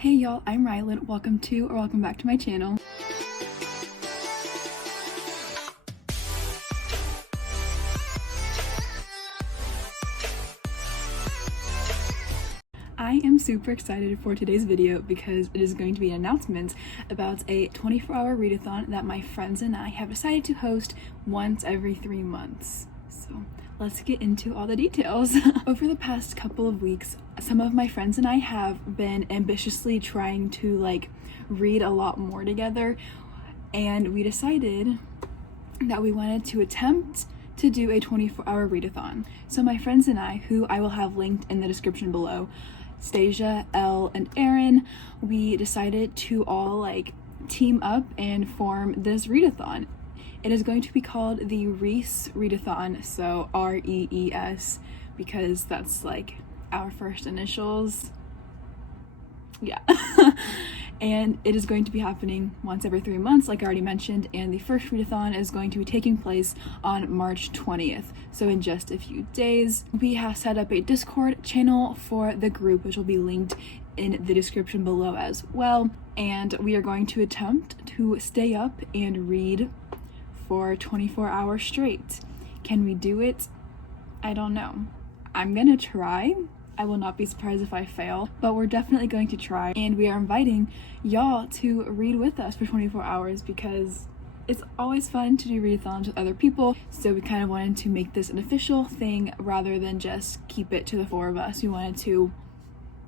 Hey y'all, I'm Rylan. Welcome back to my channel. I am super excited for today's video because it is going to be an announcement about a 24-hour readathon that my friends and I have decided to host once every 3 months. So let's get into all the details. Over the past couple of weeks, some of my friends and I have been ambitiously trying to read a lot more together, and we decided that we wanted to attempt to do a 24-hour readathon. So my friends and I, who I will have linked in the description below, Stasia, Elle, and Erin, we decided to all team up and form this readathon. It is going to be called the REES readathon, so REES, because that's our first initials. Yeah. And it is going to be happening once every 3 months, like I already mentioned, and the first readathon is going to be taking place on March 20th, so in just a few days. We have set up a Discord channel for the group, which will be linked in the description below as well, and we are going to attempt to stay up and read for 24 hours straight. Can we do it? I don't know. I'm gonna try. I will not be surprised if I fail, but we're definitely going to try, and we are inviting y'all to read with us for 24 hours because it's always fun to do readathons with other people, so we kind of wanted to make this an official thing rather than just keep it to the 4 of us. We wanted to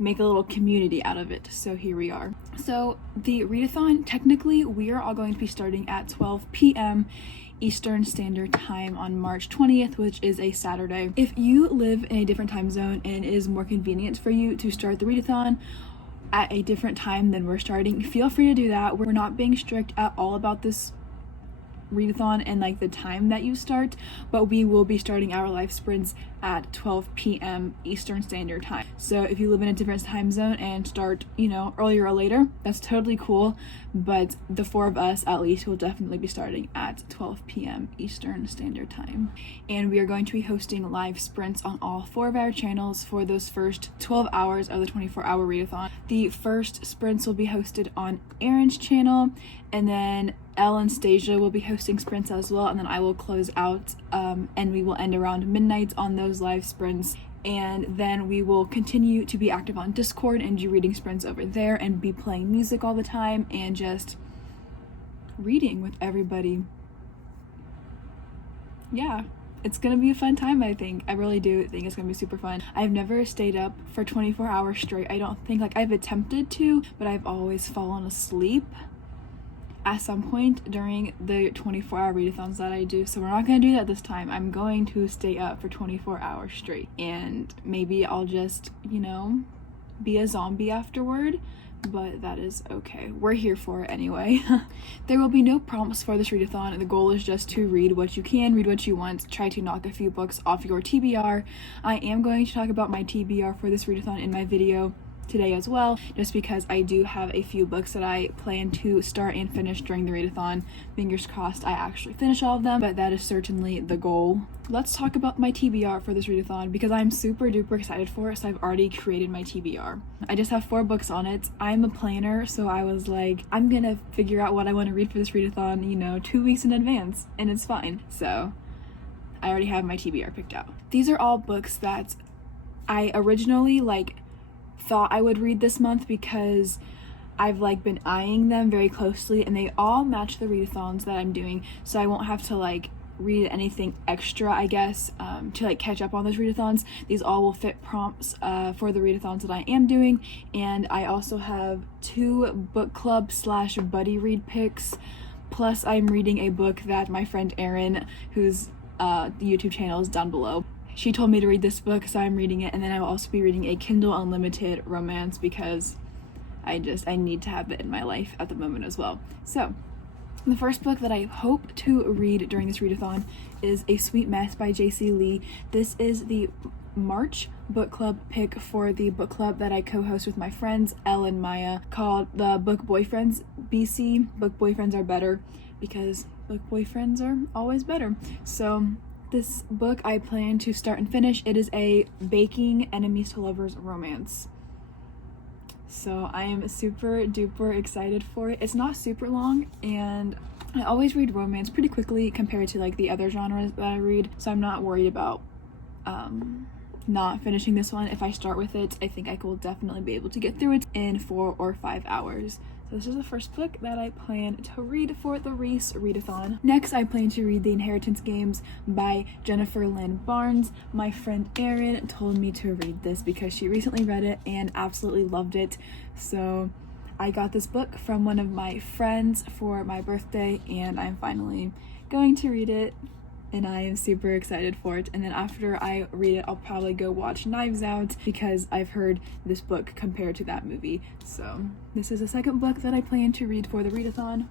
make a little community out of it, so here we are. So the readathon, technically we are all going to be starting at 12 p.m. Eastern Standard Time on March 20th, which is a Saturday. If you live in a different time zone and it is more convenient for you to start the readathon at a different time than we're starting, feel free to do that. We're not being strict at all about this readathon and the time that you start, but we will be starting our live sprints at 12 p.m. Eastern Standard Time. So if you live in a different time zone and start, earlier or later, that's totally cool, but the 4 of us at least will definitely be starting at 12 p.m. Eastern Standard Time. And we are going to be hosting live sprints on all 4 of our channels for those first 12 hours of the 24-hour readathon. The first sprints will be hosted on Erin's channel, and then Elle and Stasia will be hosting sprints as well, and then I will close out and we will end around midnight on those live sprints, and then we will continue to be active on Discord and do reading sprints over there and be playing music all the time and just reading with everybody. Yeah, it's gonna be a fun time. I really do think it's gonna be super fun. I've never stayed up for 24 hours straight. I don't think I've attempted to, but I've always fallen asleep at some point during the 24-hour readathons that I do, so we're not going to do that this time. I'm going to stay up for 24 hours straight, and maybe I'll just, be a zombie afterward, but that is okay. We're here for it anyway. There will be no prompts for this readathon. The goal is just to read what you can, read what you want, try to knock a few books off your TBR. I am going to talk about my TBR for this readathon in my video today as well, just because I do have a few books that I plan to start and finish during the readathon. Fingers crossed I actually finish all of them, but that is certainly the goal. Let's talk about my TBR for this readathon because I'm super duper excited for it. So I've already created my TBR. I just have 4 books on it. I'm a planner, so I was like, I'm gonna figure out what I want to read for this readathon 2 weeks in advance, and it's fine. So I already have my TBR picked out. These are all books that I originally thought I would read this month because I've been eyeing them very closely, and they all match the readathons that I'm doing, so I won't have to read anything extra, I guess, to catch up on those readathons. These all will fit prompts for the readathons that I am doing, and I also have 2 book club / buddy read picks, plus I'm reading a book that my friend Erin, whose YouTube channel is down below, she told me to read this book, so I'm reading it, and then I will also be reading a Kindle Unlimited romance because I need to have it in my life at the moment as well. So the first book that I hope to read during this readathon is A Sweet Mess by J.C. Lee. This is the March book club pick for the book club that I co-host with my friends Elle and Maya, called the Book Boyfriends BC. Book Boyfriends are better because book boyfriends are always better. So this book I plan to start and finish. It is a baking enemies to lovers romance. So I am super duper excited for it. It's not super long, and I always read romance pretty quickly compared to like the other genres that I read, so I'm not worried about not finishing this one. If I start with it, I think I will definitely be able to get through it in 4 or 5 hours. So this is the first book that I plan to read for the REES readathon. Next, I plan to read The Inheritance Games by Jennifer Lynn Barnes. My friend Erin told me to read this because she recently read it and absolutely loved it. So I got this book from one of my friends for my birthday, and I'm finally going to read it, and I am super excited for it. And then after I read it, I'll probably go watch Knives Out because I've heard this book compared to that movie. So this is the second book that I plan to read for the readathon.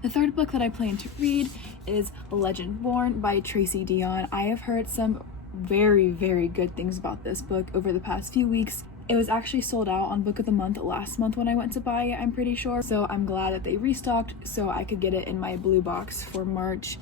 The third book that I plan to read is Legend Born by Tracy Deonn. I have heard some very, very good things about this book over the past few weeks. It was actually sold out on Book of the Month last month when I went to buy it, I'm pretty sure. So I'm glad that they restocked so I could get it in my blue box for March.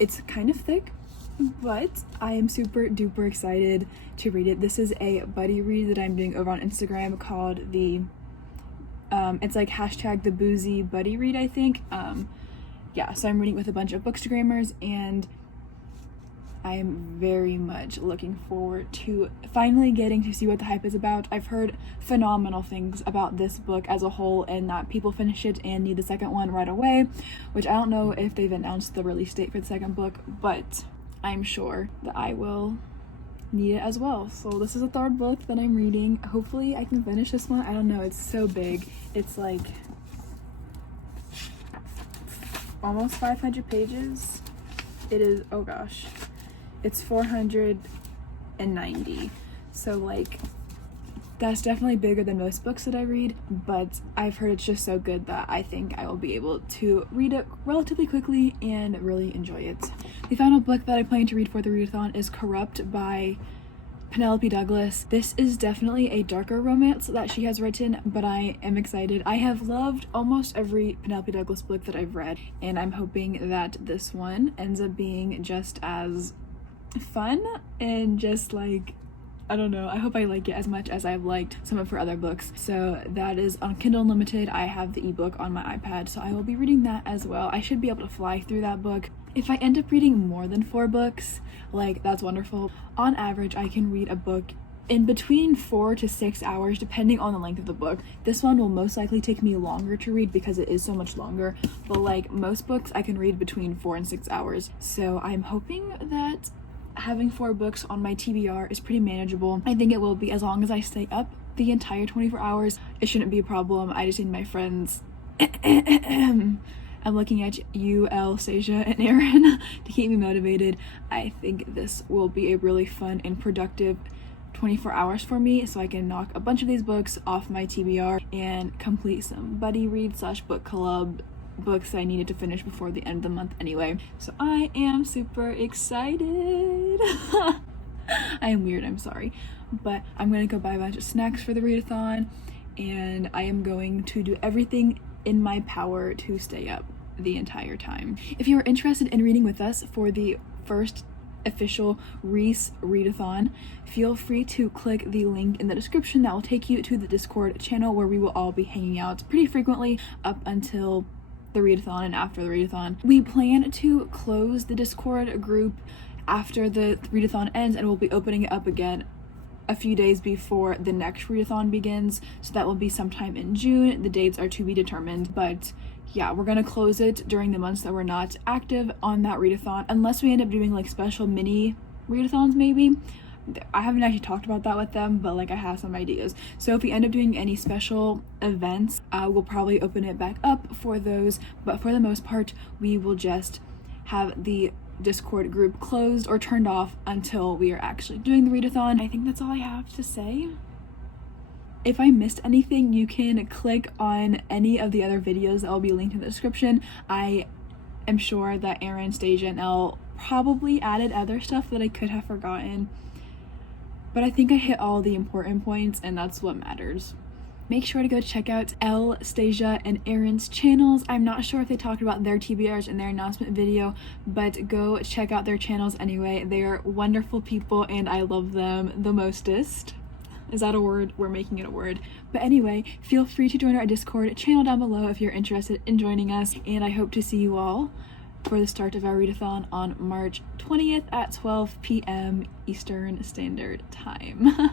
It's kind of thick, but I am super duper excited to read it. This is a buddy read that I'm doing over on Instagram called the, it's like hashtag the boozy buddy read, I think. Yeah, so I'm reading with a bunch of bookstagrammers, and I am very much looking forward to finally getting to see what the hype is about. I've heard phenomenal things about this book as a whole, and that people finish it and need the second one right away, which I don't know if they've announced the release date for the second book, but I'm sure that I will need it as well. So this is the third book that I'm reading. Hopefully I can finish this one. I don't know, it's so big. It's like almost 500 pages. It is, oh gosh. It's 490, so like that's definitely bigger than most books that I read, but I've heard it's just so good that I think I will be able to read it relatively quickly and really enjoy it. The final book that I plan to read for the readathon is Corrupt by Penelope Douglas. This is definitely a darker romance that she has written, but I am excited. I have loved almost every Penelope Douglas book that I've read, and I'm hoping that this one ends up being just as fun and just like, I don't know, I hope I like it as much as I've liked some of her other books. So that is on Kindle Unlimited. I have the ebook on my iPad, so I will be reading that as well. I should be able to fly through that book. If I end up reading more than 4 books, like, that's wonderful. On average, I can read a book in between 4 to 6 hours, depending on the length of the book. This one will most likely take me longer to read because it is so much longer, but like most books, I can read between 4 and 6 hours. So I'm hoping that having 4 books on my TBR is pretty manageable. I think it will be, as long as I stay up the entire 24 hours. It shouldn't be a problem. I just need my friends. I'm looking at you, Elle, Stasia, and Erin to keep me motivated. I think this will be a really fun and productive 24 hours for me, so I can knock a bunch of these books off my TBR and complete some buddy read / book club books I needed to finish before the end of the month anyway. So I am super excited. I am weird, I'm sorry. But I'm gonna go buy a bunch of snacks for the readathon, and I am going to do everything in my power to stay up the entire time. If you are interested in reading with us for the first official REES readathon, feel free to click the link in the description that will take you to the Discord channel where we will all be hanging out pretty frequently up until the readathon and after the readathon. We plan to close the Discord group after the readathon ends, and we'll be opening it up again a few days before the next readathon begins, so that will be sometime in June. The dates are to be determined, but yeah, we're gonna close it during the months that we're not active on that readathon, unless we end up doing like special mini readathons maybe. I haven't actually talked about that with them, but like I have some ideas. So if we end up doing any special events, we'll probably open it back up for those, but for the most part we will just have the Discord group closed or turned off until we are actually doing the readathon. I think that's all I have to say. If I missed anything, you can click on any of the other videos that will be linked in the description. I am sure that Erin, Stasia, and Elle probably added other stuff that I could have forgotten, but I think I hit all the important points, and that's what matters. Make sure to go check out Elle, Stasia, and Erin's channels. I'm not sure if they talked about their TBRs in their announcement video, but go check out their channels anyway. They are wonderful people, and I love them the mostest. Is that a word? We're making it a word. But anyway, feel free to join our Discord channel down below if you're interested in joining us, and I hope to see you all for the start of our readathon on March 20th at 12 p.m. Eastern Standard Time.